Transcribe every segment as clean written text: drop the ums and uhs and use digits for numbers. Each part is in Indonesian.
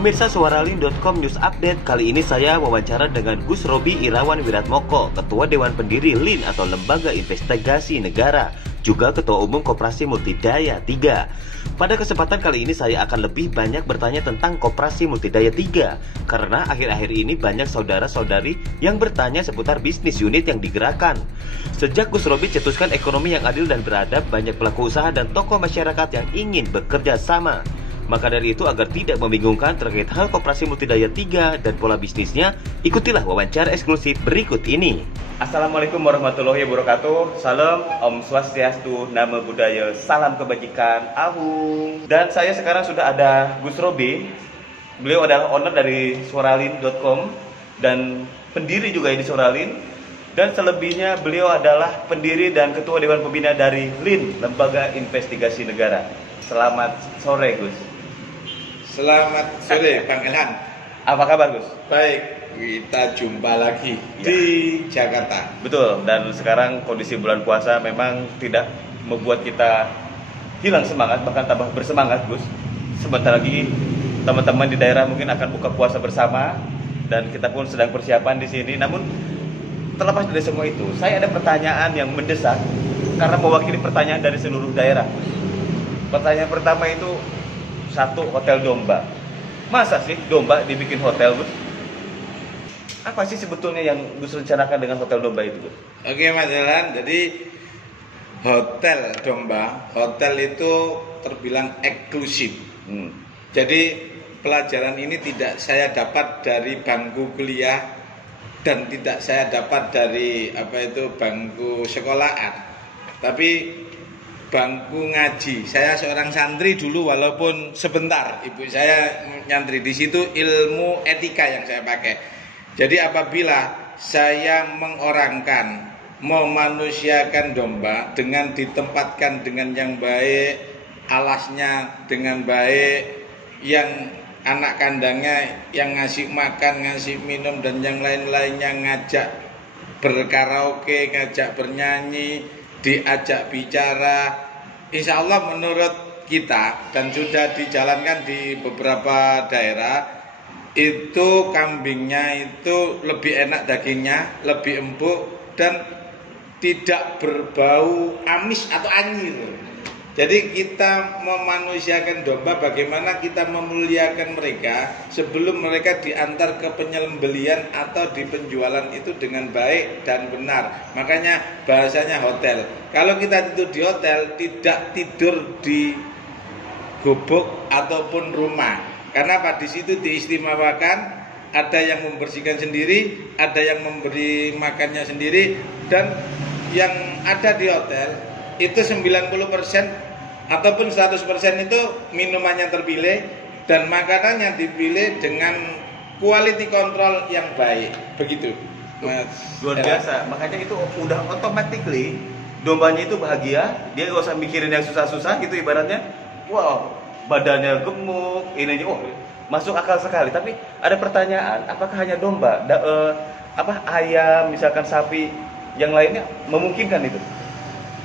Pemirsa Suaralin.com News Update. Kali ini saya wawancara dengan Gus Robi Irawan Wiratmoko, Ketua Dewan Pendiri LIN atau Lembaga Investigasi Negara, juga Ketua Umum Koperasi Multidaya 3. Pada kesempatan kali ini saya akan lebih banyak bertanya tentang Koperasi Multidaya 3, karena akhir-akhir ini banyak saudara-saudari yang bertanya seputar bisnis unit yang digerakkan. Sejak Gus Robi cetuskan ekonomi yang adil dan beradab, banyak pelaku usaha dan tokoh masyarakat yang ingin bekerja sama. Maka dari itu, agar tidak membingungkan terkait hal Koperasi Multidaya 3 dan pola bisnisnya, ikutilah wawancara eksklusif berikut ini. Assalamualaikum warahmatullahi wabarakatuh. Salam, Om Swastiastu, Namo Buddhaya, salam kebajikan, ahung. Dan saya sekarang sudah ada Gus Robi. Beliau adalah owner dari Suaralin.com dan pendiri juga di Suaralin. Dan selebihnya beliau adalah pendiri dan ketua Dewan Pembina dari LIN, Lembaga Investigasi Negara. Selamat sore, Gus. Selamat sore, Bang Ilhan. Apa kabar, Gus? Baik, kita jumpa lagi di Jakarta. Betul, dan sekarang kondisi bulan puasa memang tidak membuat kita hilang semangat, bahkan tambah bersemangat, Gus. Sebentar lagi teman-teman di daerah mungkin akan buka puasa bersama, dan kita pun sedang persiapan di sini. Namun, terlepas dari semua itu, saya ada pertanyaan yang mendesak, karena mewakili pertanyaan dari seluruh daerah, Gus. Pertanyaan pertama itu, satu, hotel domba. Masa sih domba dibikin hotel, Gus? Apa sih sebetulnya yang Gus rencanakan dengan hotel domba itu, Gus? Oke, Mas Ilhan. Jadi hotel domba, hotel itu terbilang eksklusif. Jadi pelajaran ini tidak saya dapat dari bangku kuliah dan tidak saya dapat dari bangku sekolahan, tapi bangku ngaji. Saya seorang santri dulu, walaupun sebentar. Ibu saya nyantri di situ, ilmu etika yang saya pakai. Jadi apabila saya mengorangkan, memanusiakan domba dengan ditempatkan dengan yang baik, alasnya dengan baik, yang anak kandangnya yang ngasih makan, ngasih minum dan yang lain-lainnya, ngajak berkaraoke, ngajak bernyanyi, diajak bicara, insya Allah menurut kita dan sudah dijalankan di beberapa daerah, itu kambingnya itu lebih enak dagingnya, lebih empuk dan tidak berbau amis atau anyir. Jadi kita memanusiakan domba, bagaimana kita memuliakan mereka sebelum mereka diantar ke penyembelihan atau di penjualan itu dengan baik dan benar. Makanya bahasanya hotel. Kalau kita tidur di hotel, tidak tidur di gubuk ataupun rumah. Karena di situ diistimewakan, ada yang membersihkan sendiri, ada yang memberi makannya sendiri, dan yang ada di hotel itu 90% ataupun 100% itu minumannya terpilih dan makanan yang dipilih dengan quality control yang baik. Begitu, Mas. Luar biasa. Makanya itu udah automatically dombanya itu bahagia, dia gak usah mikirin yang susah-susah gitu ibaratnya. Wow, badannya gemuk, ininya masuk akal sekali. Tapi ada pertanyaan, apakah hanya domba, ayam, misalkan sapi, yang lainnya memungkinkan itu?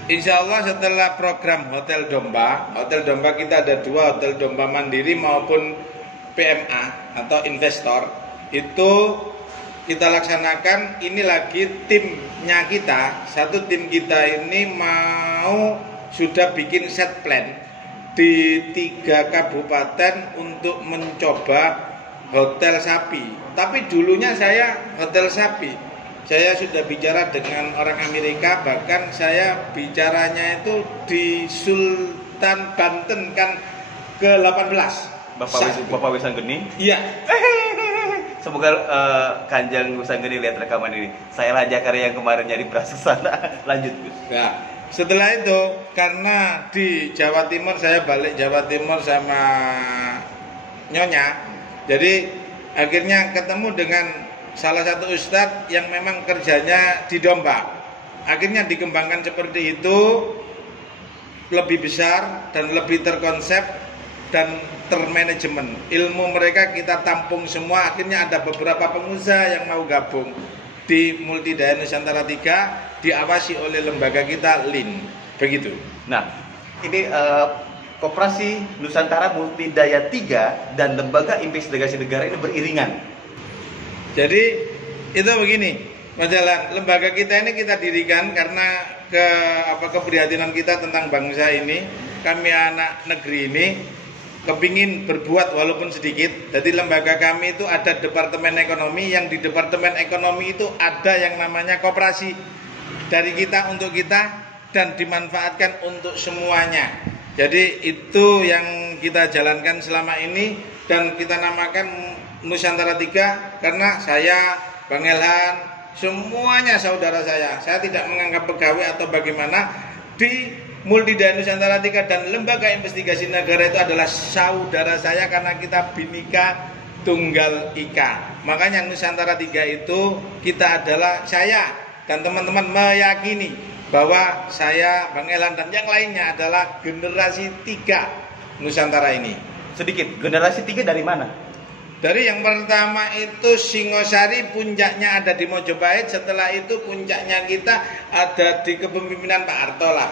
Insya Allah setelah program hotel domba kita ada 2, hotel domba mandiri maupun PMA atau investor, itu kita laksanakan. Ini lagi timnya kita, satu tim kita ini mau sudah bikin set plan di 3 kabupaten untuk mencoba hotel sapi. Tapi dulunya saya hotel sapi. Saya sudah bicara dengan orang Amerika, bahkan saya bicaranya itu di Sultan Banten kan ke-18. Bapak Wisanggeni? Iya. Semoga Kanjeng Wisanggeni lihat rekaman ini. Saya Raja Karya yang kemarin nyari beras sana. Lanjut, Gus. Nah, setelah itu karena di Jawa Timur, saya balik Jawa Timur sama Nyonya. Jadi akhirnya ketemu dengan salah satu ustadz yang memang kerjanya di domba. Akhirnya dikembangkan seperti itu, lebih besar dan lebih terkonsep dan termanajemen. Ilmu mereka kita tampung semua. Akhirnya ada beberapa pengusaha yang mau gabung di Multidaya Nusantara 3, diawasi oleh lembaga kita LIN. Begitu. Nah, ini Koperasi Nusantara Multidaya 3 dan Lembaga Investigasi Negara ini beriringan. Jadi itu begini, Mas Jalan, lembaga kita ini kita dirikan karena keprihatinan kita tentang bangsa ini. Kami anak negeri ini kepingin berbuat walaupun sedikit. Jadi lembaga kami itu ada departemen ekonomi, yang di departemen ekonomi itu ada yang namanya koperasi, dari kita untuk kita dan dimanfaatkan untuk semuanya. Jadi itu yang kita jalankan selama ini dan kita namakan Nusantara 3 karena saya, Bang Elhan, semuanya saudara saya. Saya tidak menganggap pegawai atau bagaimana. Di Multidaya Nusantara 3 dan Lembaga Investigasi Negara itu adalah saudara saya karena kita Bhinneka Tunggal Ika. Makanya Nusantara 3 itu kita adalah, saya dan teman-teman meyakini bahwa saya, Bang Elhan dan yang lainnya adalah generasi 3 Nusantara ini. Sedikit, generasi 3 dari mana? Dari yang pertama itu Singosari, puncaknya ada di Mojopahit. Setelah itu puncaknya kita ada di kepemimpinan Pak Harto lah.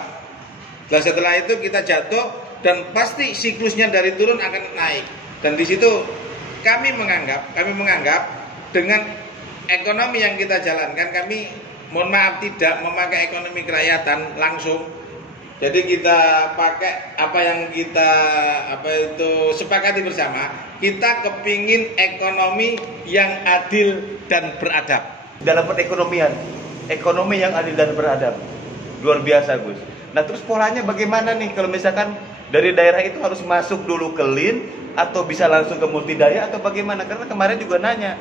Dan setelah itu kita jatuh dan pasti siklusnya dari turun akan naik. Dan di situ kami menganggap dengan ekonomi yang kita jalankan, kami mohon maaf tidak memakai ekonomi kerakyatan langsung. Jadi kita pakai apa yang kita sepakati bersama. Kita kepingin ekonomi yang adil dan beradab. Dalam perekonomian, ekonomi yang adil dan beradab. Luar biasa, Gus. Nah, terus polanya bagaimana nih kalau misalkan dari daerah itu harus masuk dulu ke LIN atau bisa langsung ke Multidaya atau bagaimana? Karena kemarin juga nanya.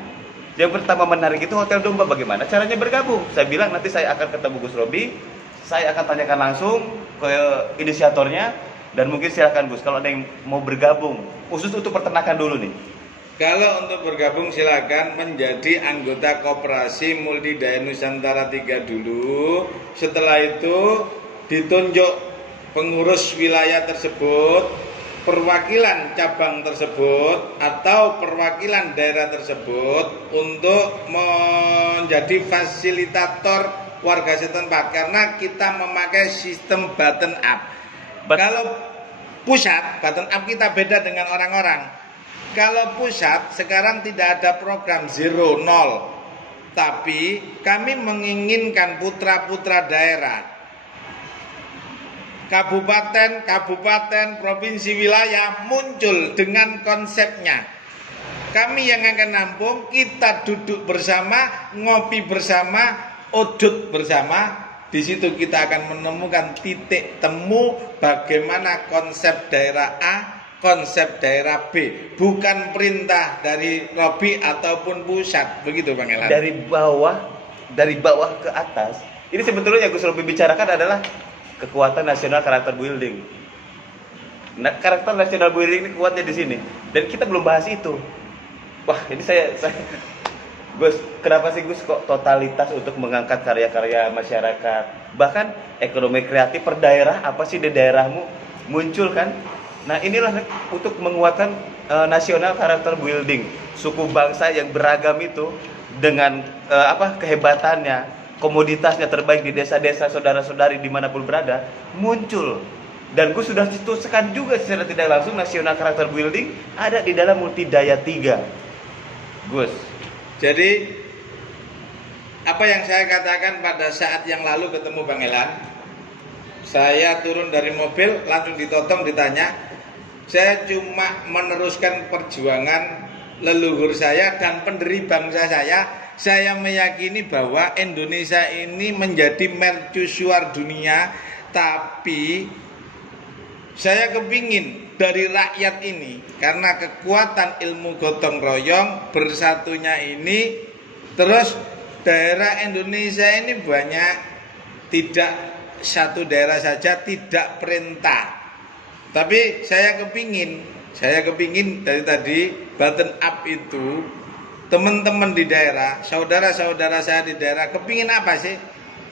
Yang pertama menarik itu Hotel Domba, bagaimana caranya bergabung? Saya bilang nanti saya akan ketemu Gus Robi, saya akan tanyakan langsung ke inisiatornya, dan mungkin silakan Gus kalau ada yang mau bergabung, khusus untuk peternakan dulu nih. Kalau untuk bergabung silakan menjadi anggota Koperasi Multidaya Nusantara 3 dulu. Setelah itu ditunjuk pengurus wilayah tersebut, perwakilan cabang tersebut atau perwakilan daerah tersebut untuk menjadi fasilitator warga setempat karena kita memakai sistem bottom up. Kalau pusat bottom up kita beda dengan orang-orang. Kalau pusat sekarang tidak ada program 0-0, tapi kami menginginkan putra-putra daerah, kabupaten, provinsi, wilayah muncul dengan konsepnya. Kami yang akan nampung, kita duduk bersama, ngopi bersama, udut bersama. Di situ kita akan menemukan titik temu bagaimana konsep daerah A, konsep daerah B. Bukan perintah dari lobby ataupun pusat. Begitu Bang Elhan. Dari bawah ke atas. Ini sebetulnya yang Gus Robi bicarakan adalah kekuatan nasional karakter building. Nah, karakter nasional building ini kuatnya di sini. Dan kita belum bahas itu. Wah, ini saya Gus, kenapa sih Gus kok totalitas untuk mengangkat karya-karya masyarakat? Bahkan ekonomi kreatif per daerah, apa sih di daerahmu muncul kan? Nah, inilah untuk menguatkan nasional karakter building. Suku bangsa yang beragam itu dengan kehebatannya, komoditasnya terbaik di desa-desa saudara-saudari dimanapun berada muncul. Dan gue sudah tuliskan juga secara tidak langsung nasional karakter building ada di dalam Multidaya 3. Gus. Jadi apa yang saya katakan pada saat yang lalu ketemu Bang Elhan, saya turun dari mobil langsung ditotong ditanya. Saya cuma meneruskan perjuangan leluhur saya dan pendiri bangsa saya. Saya meyakini bahwa Indonesia ini menjadi mercusuar dunia, tapi saya kepingin dari rakyat ini karena kekuatan ilmu gotong royong bersatunya ini, terus daerah Indonesia ini banyak, tidak satu daerah saja, tidak perintah. Tapi saya kepingin dari tadi bottom up itu, teman-teman di daerah, saudara-saudara saya di daerah kepingin apa sih?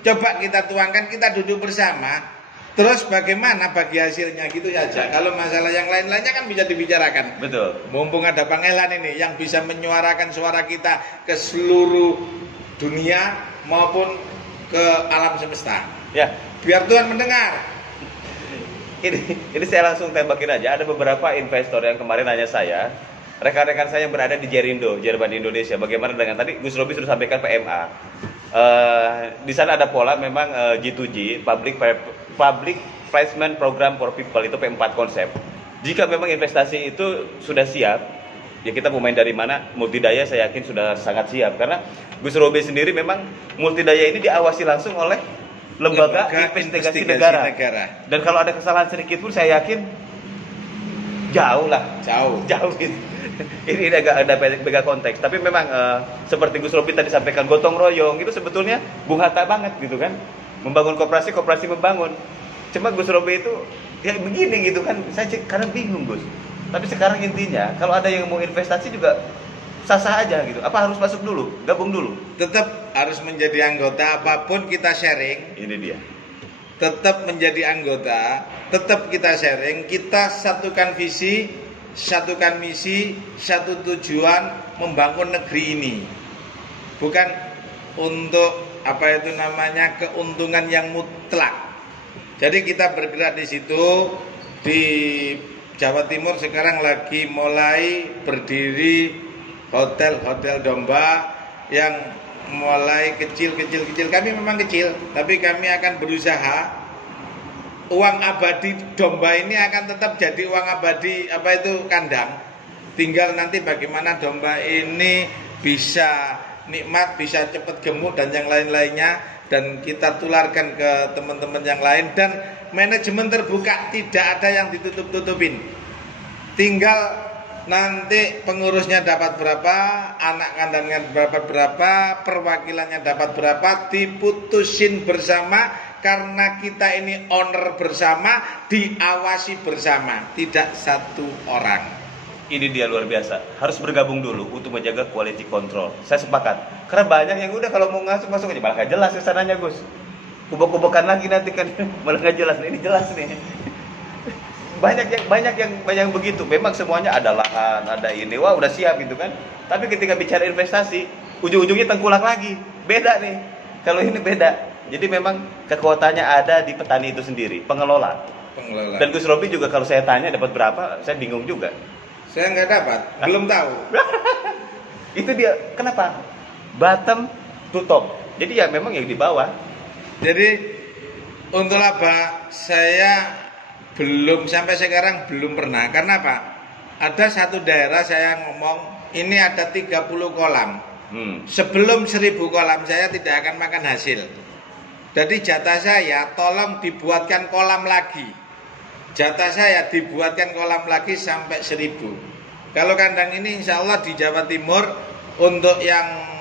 Coba kita tuangkan, kita duduk bersama. Terus bagaimana bagi hasilnya gitu saja. Kalau masalah yang lain-lainnya kan bisa dibicarakan. Betul. Mumpung ada Bang Elhan ini yang bisa menyuarakan suara kita ke seluruh dunia maupun ke alam semesta. Ya, biar Tuhan mendengar. ini saya langsung tembakin aja. Ada beberapa investor yang kemarin nanya saya, rekan-rekan saya yang berada di Jerindo, Jerman Indonesia, bagaimana dengan tadi Gus Robi sudah sampaikan PMA. Di sana ada pola memang G2G, Public Placement Program for People, itu P4 konsep. Jika memang investasi itu sudah siap, ya kita mau main dari mana, Multidaya saya yakin sudah sangat siap. Karena Gus Robi sendiri memang Multidaya ini diawasi langsung oleh lembaga investigasi negara. Dan kalau ada kesalahan sedikit pun saya yakin jauh gitu. Ini agak beda konteks. Tapi memang seperti Gus Robi tadi sampaikan, gotong royong itu sebetulnya Bung Hatta banget gitu kan. Membangun koperasi membangun. Cuma Gus Robi itu ya begini gitu kan. Saya karena bingung Gus. Tapi sekarang intinya kalau ada yang mau investasi juga sah-sah aja gitu. Apa harus masuk dulu, gabung dulu? Tetap harus menjadi anggota, apapun kita sharing. Ini dia. Tetap menjadi anggota, tetap kita sharing, kita satukan visi, satukan misi, satu tujuan membangun negeri ini. Bukan untuk keuntungan yang mutlak. Jadi kita bergerak di situ. Di Jawa Timur sekarang lagi mulai berdiri hotel domba yang mulai kecil. Kami memang kecil, tapi kami akan berusaha uang abadi domba ini akan tetap jadi uang abadi kandang. Tinggal nanti bagaimana domba ini bisa nikmat, bisa cepat gemuk dan yang lain-lainnya, dan kita tularkan ke teman-teman yang lain. Dan manajemen terbuka, tidak ada yang ditutup-tutupin. Tinggal nanti pengurusnya dapat berapa, anak kandangnya dapat berapa, perwakilannya dapat berapa, diputusin bersama. Karena kita ini owner bersama, diawasi bersama, tidak satu orang. Ini dia luar biasa. Harus bergabung dulu untuk menjaga quality control. Saya sepakat. Karena banyak yang udah kalau mau masuk aja malah gak jelas kesananya Gus. Kubok-kubokan lagi nanti kan malah gak jelas. Nah, ini jelas nih. Banyak yang begitu. Memang semuanya ada lahan, ada ini. Wah udah siap gitu kan. Tapi ketika bicara investasi, ujung-ujungnya tengkulak lagi. Beda nih. Kalau ini beda. Jadi memang kekuatannya ada di petani itu sendiri, pengelola. Dan Gus Robi juga kalau saya tanya dapat berapa, saya bingung juga. Saya nggak dapat, belum tahu. Itu dia, kenapa? Bottom to top. Jadi ya memang yang di bawah. Jadi untuk laba saya belum sampai sekarang belum pernah. Karena apa? Ada satu daerah saya ngomong ini ada 30 kolam. Sebelum 1000 kolam saya tidak akan makan hasil. Jadi jatah saya tolong dibuatkan kolam lagi. Jatah saya dibuatkan kolam lagi sampai 1000. Kalau kandang ini insya Allah di Jawa Timur untuk yang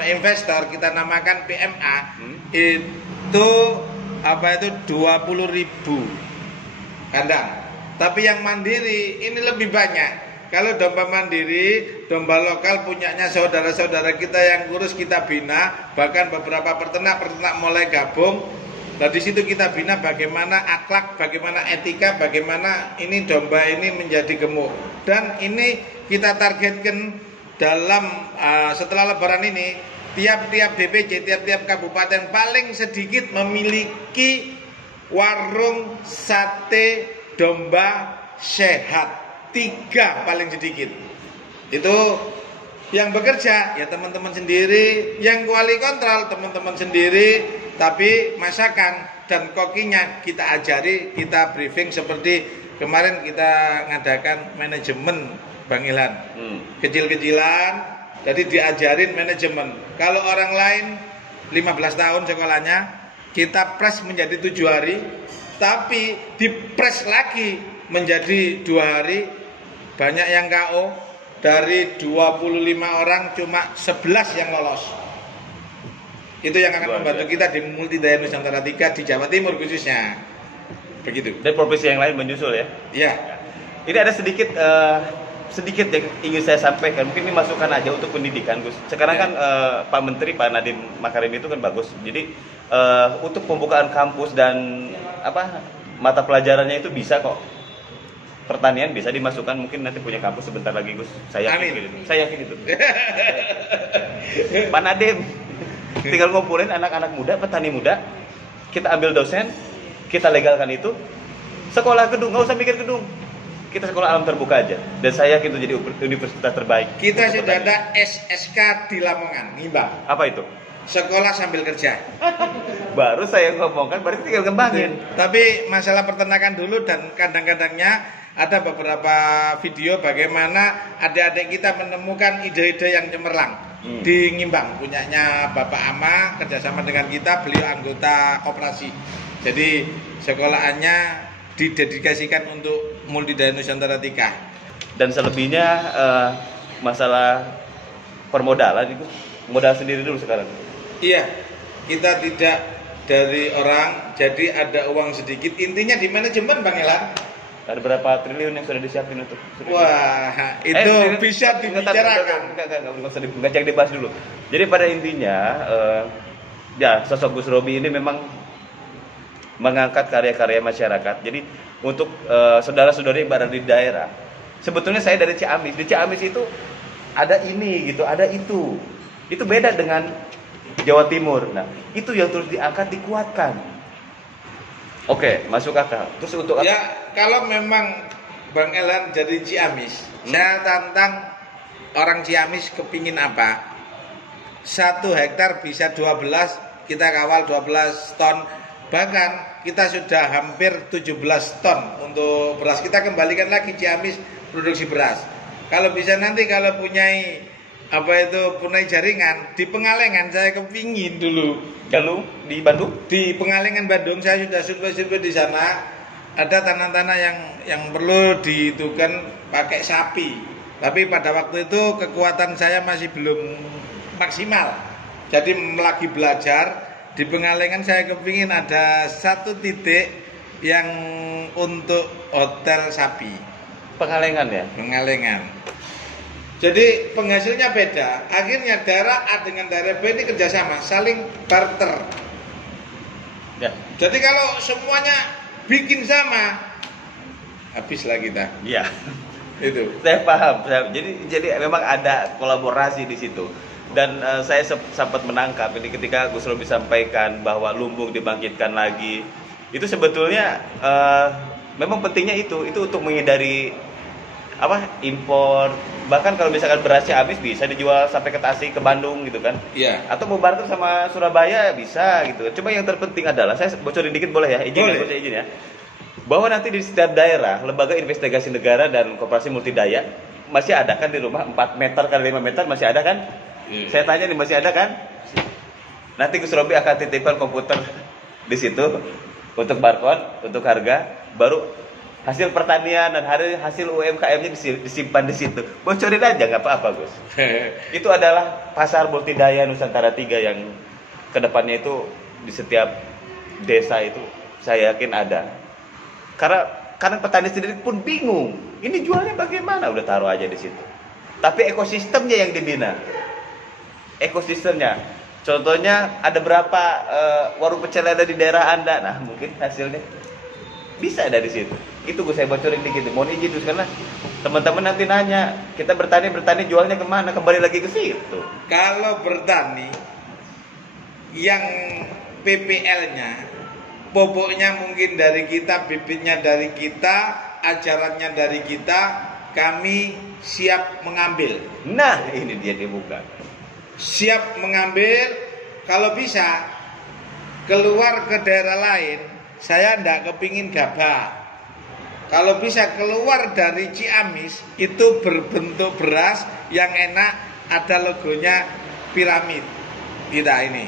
investor kita namakan PMA itu 20.000 kandang. Tapi yang mandiri ini lebih banyak. Kalau domba mandiri, domba lokal punyanya saudara-saudara kita yang ngurus kita bina, bahkan beberapa peternak mulai gabung. Nah di situ kita bina bagaimana akhlak, bagaimana etika, bagaimana ini domba ini menjadi gemuk. Dan ini kita targetkan dalam setelah Lebaran ini tiap-tiap DPC, tiap-tiap kabupaten paling sedikit memiliki warung sate domba sehat. 3 paling sedikit. Itu yang bekerja ya teman-teman sendiri, yang kuali kontrol teman-teman sendiri, tapi masakan dan kokinya kita ajari, kita briefing seperti kemarin kita ngadakan manajemen Bang Ilhan. Kecil-kecilan, jadi diajarin manajemen. Kalau orang lain 15 tahun sekolahnya, kita press menjadi 7 hari, tapi dipres lagi menjadi 2 hari. Banyak yang KO, dari 25 orang cuma 11 yang lolos. Itu yang akan membantu kita di Multidaya Nusantara 3 di Jawa Timur khususnya. Begitu. Dan provinsi yang lain menyusul ya? Iya. Ini ada sedikit yang ingin saya sampaikan. Mungkin ini masukan aja untuk pendidikan, Gus. Sekarang kan Pak Menteri, Pak Nadiem Makarim itu kan bagus. Jadi untuk pembukaan kampus dan mata pelajarannya itu bisa kok. Pertanian bisa dimasukkan, mungkin nanti punya kampus sebentar lagi Gus. Saya yakin itu. Pak Nadiem tinggal ngumpulin anak-anak muda, petani muda, kita ambil dosen, kita legalkan itu, Sekolah gedung, nggak usah mikir gedung. Kita sekolah alam terbuka aja. Dan saya yakin itu jadi universitas terbaik. Kita sudah ada SSK di Lamongan, Nimbang. Apa itu? Sekolah sambil kerja. Baru saya ngomongkan, berarti tinggal kembangin. Tapi masalah peternakan dulu, dan kadang-kadangnya ada beberapa video bagaimana adik-adik kita menemukan ide-ide yang cemerlang di Ngimbang, punyanya Bapak Ama kerjasama dengan kita, beliau anggota koperasi. Jadi sekolahannya didedikasikan untuk Multidaya Nusantara 3. Dan selebihnya masalah permodalan itu, modal sendiri dulu sekarang. Iya, kita tidak dari orang, jadi ada uang sedikit. Intinya di manajemen, Bang Elan. Ada berapa triliun yang sudah disiapin untuk? Wah, itu bisa dibicarakan. Enggak cek dibahas dulu. Jadi pada intinya, ya sosok Gus Robi ini memang mengangkat karya-karya masyarakat. Jadi untuk saudara-saudari yang berada di daerah, sebetulnya saya dari Ciamis. Di Ciamis itu ada ini gitu, ada itu. Itu beda dengan Jawa Timur. Nah, itu yang terus diangkat, dikuatkan. Oke, masuk akal. Terus untuk apa? Ya, kalau memang Bang Elan jadi Ciamis, saya tantang orang Ciamis kepingin apa? 1 hektar bisa 12, kita kawal 12 ton. Bahkan kita sudah hampir 17 ton untuk beras. Kita kembalikan lagi Ciamis produksi beras. Kalau bisa nanti kalau punyai punya jaringan di Pengalengan, saya kepingin dulu. Kalau di Bandung? Di Pengalengan Bandung saya sudah survei di sana. Ada tanah-tanah yang perlu dihitungkan pakai sapi. Tapi pada waktu itu kekuatan saya masih belum maksimal. Jadi lagi belajar. Di Pengalengan saya kepingin ada 1 titik yang untuk hotel sapi. Pengalengan ya? Pengalengan. Jadi penghasilnya beda. Akhirnya daerah A dengan daerah B ini kerjasama, saling barter. Ya. Jadi kalau semuanya bikin sama, habislah kita. Iya. Itu. Saya paham. Jadi memang ada kolaborasi di situ. Dan saya sempat menangkap ini ketika Gus Robi sampaikan bahwa lumbung dibangkitkan lagi. Itu sebetulnya memang pentingnya itu untuk menghindari impor. Bahkan kalau misalkan berasnya habis bisa dijual sampai ke Tasik, ke Bandung gitu kan. Iya. Atau mau barter sama Surabaya bisa gitu. Cuma yang terpenting adalah, saya bocorin dikit boleh ya? Izin ya. Bahwa nanti di setiap daerah, lembaga investigasi negara dan koperasi multidaya masih ada kan di rumah 4 meter kali 5 meter masih ada kan? Iya. Saya tanya nih, masih ada kan? Nanti Gus Robi akan titipkan komputer di situ untuk barcode, untuk harga, baru hasil pertanian dan hasil UMKM-nya disimpan di situ. Bocorin aja nggak apa-apa, Gus. Itu adalah pasar multidaya Nusantara 3 yang kedepannya itu di setiap desa itu saya yakin ada. Karena petani sendiri pun bingung. Ini jualnya bagaimana? Udah taruh aja di situ. Tapi ekosistemnya yang dibina. Ekosistemnya. Contohnya ada berapa warung pecel ada di daerah Anda. Nah, mungkin hasilnya bisa dari situ. Itu gue saya bocorin dikit. Mohon izin terus karena teman-teman nanti nanya, kita bertani jualnya kemana? Kembali lagi ke situ. Kalau bertani yang PPL-nya, pupuknya mungkin dari kita, bibitnya dari kita, ajarannya dari kita, kami siap mengambil. Nah, ini dia dibuka. Siap mengambil, kalau bisa keluar ke daerah lain. Saya enggak kepingin gabah. Kalau bisa keluar dari Ciamis, itu berbentuk beras yang enak, ada logonya piramid. Kita ini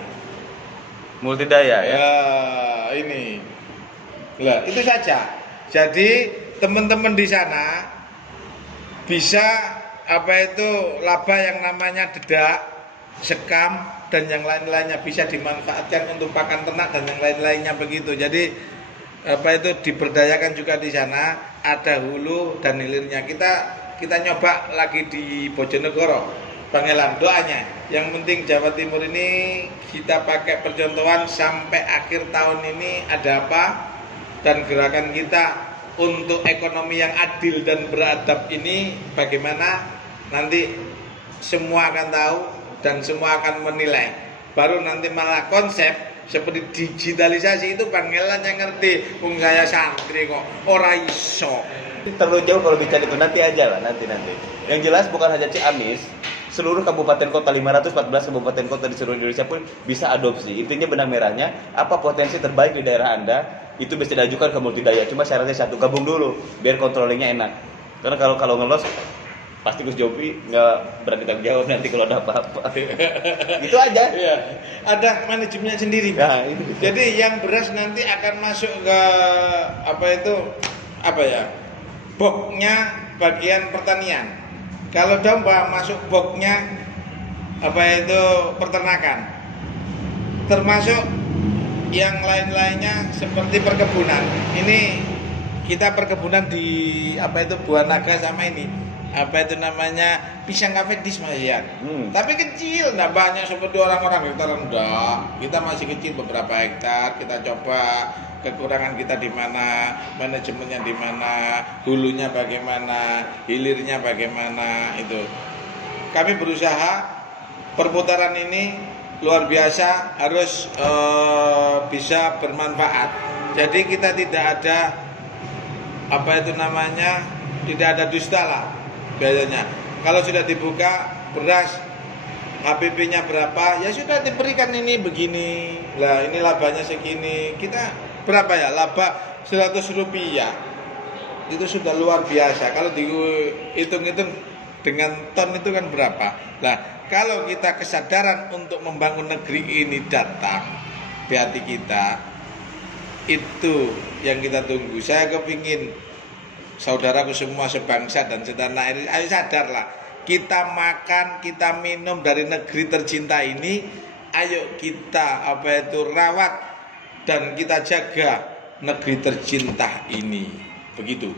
Multidaya ya. Ya, ini. Lah, itu saja. Jadi teman-teman di sana bisa laba yang namanya dedak, sekam dan yang lain-lainnya bisa dimanfaatkan untuk pakan ternak dan yang lain-lainnya begitu. Jadi diberdayakan juga di sana, ada hulu dan hilirnya. Kita nyoba lagi di Bojonegoro. Bang Elan, doanya yang penting Jawa Timur ini kita pakai percontohan sampai akhir tahun ini ada apa, dan gerakan kita untuk ekonomi yang adil dan beradab ini bagaimana, nanti semua akan tahu dan semua akan menilai. Baru nanti malah konsep seperti digitalisasi itu panggilan yang ngerti. Wong saya santri kok ora iso. Terlalu jauh kalau bicara itu, nanti aja lah, nanti. Yang jelas bukan hanya Ciamis, seluruh kabupaten kota, 514 kabupaten kota di seluruh Indonesia pun bisa adopsi. Intinya benang merahnya, apa potensi terbaik di daerah Anda, itu bisa diajukan ke Multidaya. Cuma syaratnya satu, gabung dulu, biar controllingnya enak. Karena kalau ngelos, pasti Gus Jopi nggak berani tanggung jawab nanti kalau ada apa-apa. Itu aja. Iya. Ada manajemennya sendiri. Nah, itu. Jadi yang beras nanti akan masuk ke boxnya bagian pertanian. Kalau domba masuk boxnya peternakan. Termasuk yang lain-lainnya seperti perkebunan. Ini kita perkebunan di Buah Naga sama ini. Pisang kafedis Mas ya. Tapi kecil, nggak banyak seperti orang-orang kita rendah. Kita masih kecil beberapa hektar. Kita coba kekurangan kita di mana, manajemennya di mana, hulunya bagaimana, hilirnya bagaimana itu. Kami berusaha perputaran ini luar biasa, harus bisa bermanfaat. Jadi kita tidak ada tidak ada dusta lah biasanya. Kalau sudah dibuka beras HPP-nya berapa, ya sudah diberikan ini begini. Lah ini labanya segini. Kita berapa ya? Laba 100 rupiah. Itu sudah luar biasa. Kalau dihitung-hitung dengan ton itu kan berapa? Nah, kalau kita kesadaran untuk membangun negeri ini datang di hati kita, itu yang kita tunggu. Saya kepingin saudaraku semua sebangsa dan setanah air, ayo sadarlah. Kita makan, kita minum dari negeri tercinta ini. Ayo kita rawat dan kita jaga negeri tercinta ini. Begitu.